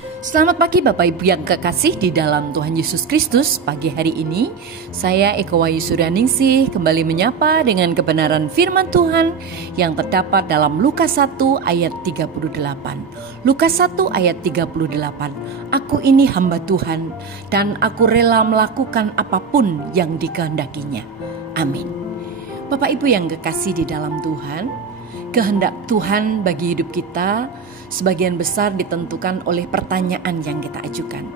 Selamat pagi Bapak Ibu yang kekasih di dalam Tuhan Yesus Kristus. Pagi hari ini saya Eko Wahyu Suryaningsih kembali menyapa dengan kebenaran firman Tuhan yang terdapat dalam Lukas 1 ayat 38. Lukas 1 ayat 38. Aku ini hamba Tuhan dan aku rela melakukan apapun yang dikehendakinya. Amin. Bapak Ibu yang kekasih di dalam Tuhan, kehendak Tuhan bagi hidup kita sebagian besar ditentukan oleh pertanyaan yang kita ajukan.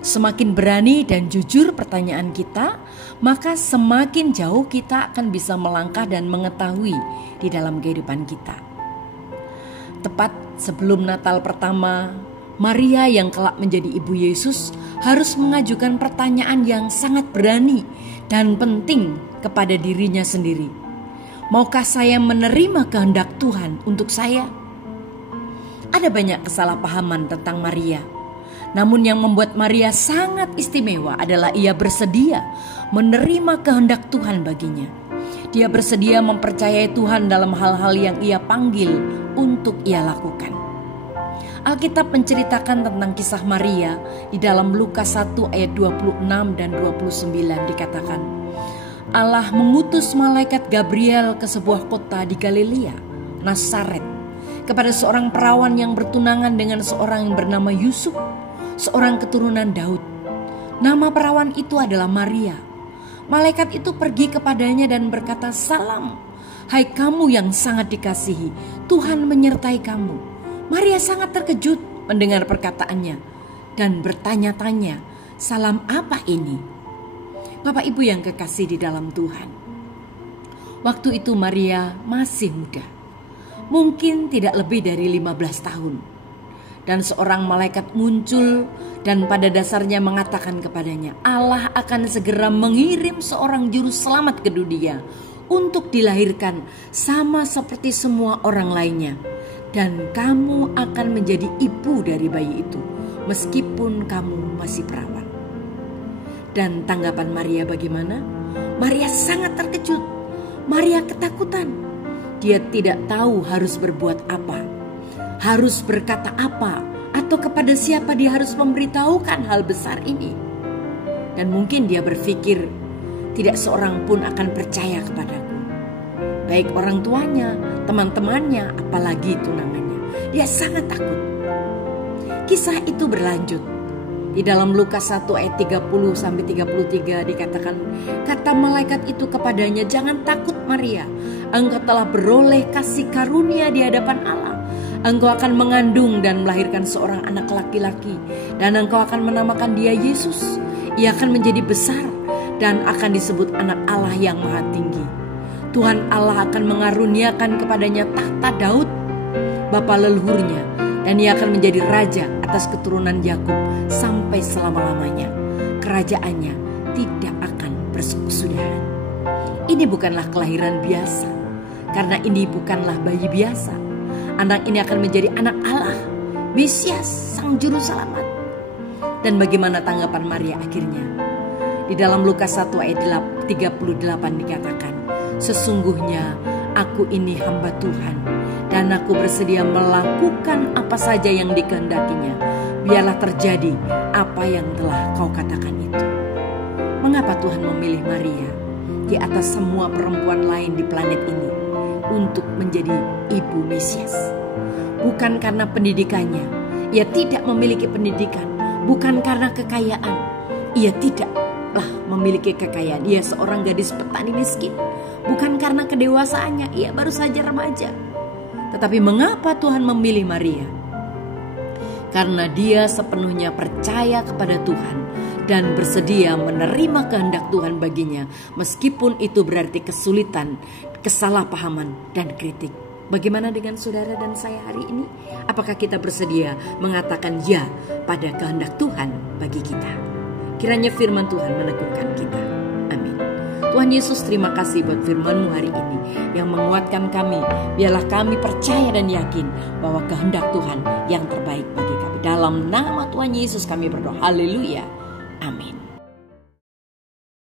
Semakin berani dan jujur pertanyaan kita, maka semakin jauh kita akan bisa melangkah dan mengetahui di dalam kehidupan kita. Tepat sebelum Natal pertama, Maria yang kelak menjadi ibu Yesus harus mengajukan pertanyaan yang sangat berani dan penting kepada dirinya sendiri. Maukah saya menerima kehendak Tuhan untuk saya? Ada banyak kesalahpahaman tentang Maria. Namun yang membuat Maria sangat istimewa adalah ia bersedia menerima kehendak Tuhan baginya. Dia bersedia mempercayai Tuhan dalam hal-hal yang ia panggil untuk ia lakukan. Alkitab menceritakan tentang kisah Maria di dalam Lukas 1 ayat 26 dan 29 dikatakan, Allah mengutus malaikat Gabriel ke sebuah kota di Galilea, Nazaret, kepada seorang perawan yang bertunangan dengan seorang yang bernama Yusuf, seorang keturunan Daud. Nama perawan itu adalah Maria. Malaikat itu pergi kepadanya dan berkata, Salam, hai kamu yang sangat dikasihi, Tuhan menyertai kamu. Maria sangat terkejut mendengar perkataannya dan bertanya-tanya, salam apa ini? Bapak Ibu yang kekasih di dalam Tuhan, waktu itu Maria masih muda. Mungkin tidak lebih dari 15 tahun. Dan seorang malaikat muncul dan pada dasarnya mengatakan kepadanya, Allah akan segera mengirim seorang juru selamat ke dunia untuk dilahirkan sama seperti semua orang lainnya. Dan kamu akan menjadi ibu dari bayi itu meskipun kamu masih perawan. Dan tanggapan Maria bagaimana? Maria sangat terkejut. Maria ketakutan. Dia tidak tahu harus berbuat apa, harus berkata apa, atau kepada siapa dia harus memberitahukan hal besar ini. Dan mungkin dia berpikir, tidak seorang pun akan percaya kepadaku. Baik orang tuanya, teman-temannya, apalagi tunangannya. Dia sangat takut. Kisah itu berlanjut. Di dalam Lukas 1 ayat 30-33 dikatakan, kata malaikat itu kepadanya, jangan takut Maria, engkau telah beroleh kasih karunia di hadapan Allah. Engkau akan mengandung dan melahirkan seorang anak laki-laki, dan engkau akan menamakan dia Yesus. Ia akan menjadi besar dan akan disebut anak Allah yang maha tinggi. Tuhan Allah akan mengaruniakan kepadanya tahta Daud, bapa leluhurnya, dan ia akan menjadi raja atas keturunan Yakub sampai selama-lamanya. Kerajaannya tidak akan berkesudahan. Ini bukanlah kelahiran biasa, karena ini bukanlah bayi biasa. Anak ini akan menjadi anak Allah, Mesias, sang juru selamat. Dan bagaimana tanggapan Maria akhirnya? Di dalam Lukas 1 ayat 38 dikatakan, sesungguhnya aku ini hamba Tuhan, dan aku bersedia melakukan apa saja yang dikehendakinya. Biarlah terjadi apa yang telah kau katakan itu. Mengapa Tuhan memilih Maria di atas semua perempuan lain di planet ini untuk menjadi ibu Mesias? Bukan karena pendidikannya. Ia tidak memiliki pendidikan. Bukan karena kekayaan. Ia tidaklah memiliki kekayaan. Ia seorang gadis petani miskin. Bukan karena kedewasaannya. Ia baru saja remaja. Tetapi mengapa Tuhan memilih Maria? Karena dia sepenuhnya percaya kepada Tuhan dan bersedia menerima kehendak Tuhan baginya, meskipun itu berarti kesulitan, kesalahpahaman, dan kritik. Bagaimana dengan saudara dan saya hari ini? Apakah kita bersedia mengatakan ya pada kehendak Tuhan bagi kita? Kiranya firman Tuhan meneguhkan kita. Amin. Tuhan Yesus, terima kasih buat firman-Mu hari ini yang menguatkan kami. Biarlah kami percaya dan yakin bahwa kehendak Tuhan yang terbaik bagi kami. Dalam nama Tuhan Yesus kami berdoa. Haleluya. Amin.